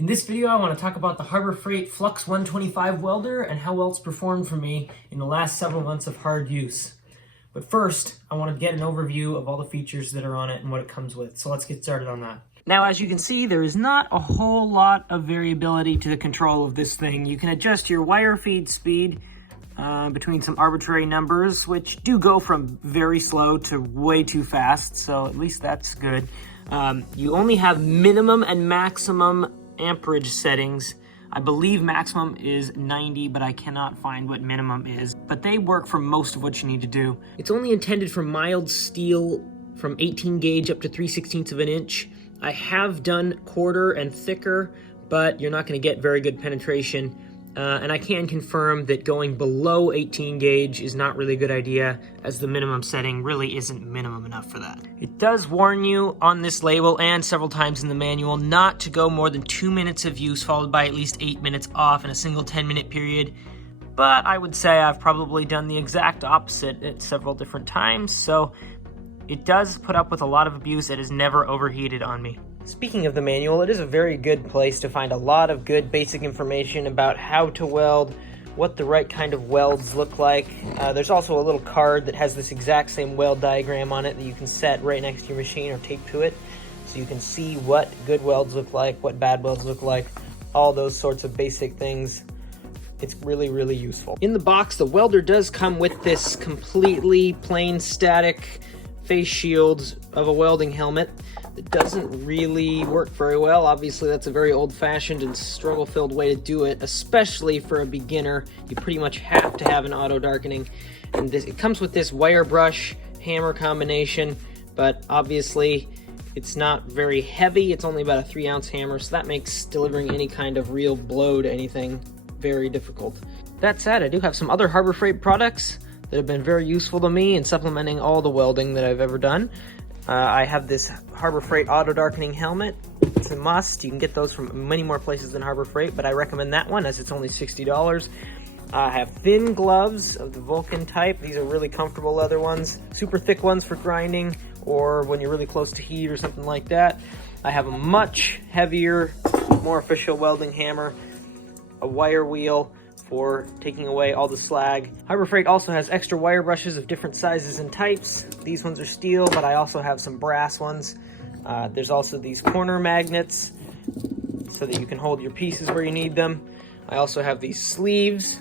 In this video, I want to talk about the Harbor Freight Flux 125 welder and how well it's performed for me in the last several months of hard use. But first, I want to get an overview of all the features that are on it and what it comes with. So let's get started on that. Now, as you can see, there is not a whole lot of variability to the control of this thing. You can adjust your wire feed speed between some arbitrary numbers, which do go from very slow to way too fast, so at least that's good. You only have minimum and maximum amperage settings. I believe maximum is 90, but I cannot find what minimum is. But they work for most of what you need to do. It's only intended for mild steel from 18 gauge up to 3/16 of an inch. I have done quarter and thicker, but you're not going to get very good penetration. And I can confirm that going below 18 gauge is not really a good idea, as the minimum setting really isn't minimum enough for that. It does warn you on this label and several times in the manual not to go more than 2 minutes of use followed by at least 8 minutes off in a single 10-minute period. But I would say I've probably done the exact opposite at several different times, so it does put up with a lot of abuse. It has never overheated on me. Speaking of the manual, it is a very good place to find a lot of good basic information about how to weld, what the right kind of welds look like. There's also a little card that has this exact same weld diagram on it that you can set right next to your machine or tape to it, so you can see what good welds look like, what bad welds look like, all those sorts of basic things. It's really, really useful. In the box, the welder does come with this completely plain static face shield of a welding helmet. It doesn't really work very well. Obviously, that's a very old-fashioned and struggle-filled way to do it, especially for a beginner. You pretty much have to have an auto darkening. And it comes with this wire brush hammer combination, but obviously it's not very heavy. It's only about a 3-ounce hammer, so that makes delivering any kind of real blow to anything very difficult. That said, I do have some other Harbor Freight products that have been very useful to me in supplementing all the welding that I've ever done. I have this Harbor Freight Autodarkening helmet. It's a must. You can get those from many more places than Harbor Freight, but I recommend that one as it's only $60. I have thin gloves of the Vulcan type. These are really comfortable leather ones. Super thick ones for grinding or when you're really close to heat or something like that. I have a much heavier, more official welding hammer, a wire wheel for taking away all the slag. Harbor Freight also has extra wire brushes of different sizes and types. These ones are steel, but I also have some brass ones. There's also these corner magnets so that you can hold your pieces where you need them. I also have these sleeves,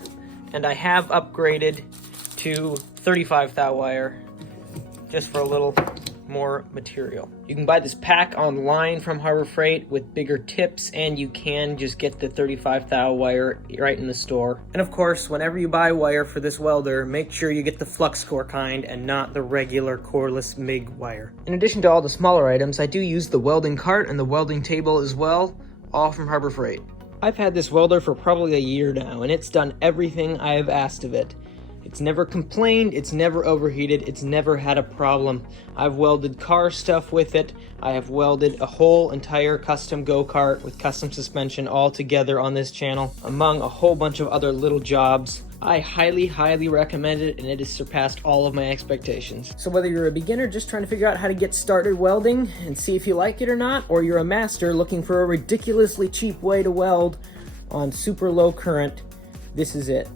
and I have upgraded to 35 thou wire just for a little more material. You can buy this pack online from Harbor Freight with bigger tips, and you can just get the 35 thou wire right in the store. And of course, whenever you buy wire for this welder, make sure you get the flux core kind and not the regular coreless MIG wire. In addition to all the smaller items, I do use the welding cart and the welding table as well, all from Harbor Freight. I've had this welder for probably a year now, and it's done everything I have asked of it. It's never complained, it's never overheated, it's never had a problem. I've welded car stuff with it. I have welded a whole entire custom go-kart with custom suspension all together on this channel, among a whole bunch of other little jobs. I highly, highly recommend it, and it has surpassed all of my expectations. So whether you're a beginner just trying to figure out how to get started welding and see if you like it or not, or you're a master looking for a ridiculously cheap way to weld on super low current, this is it.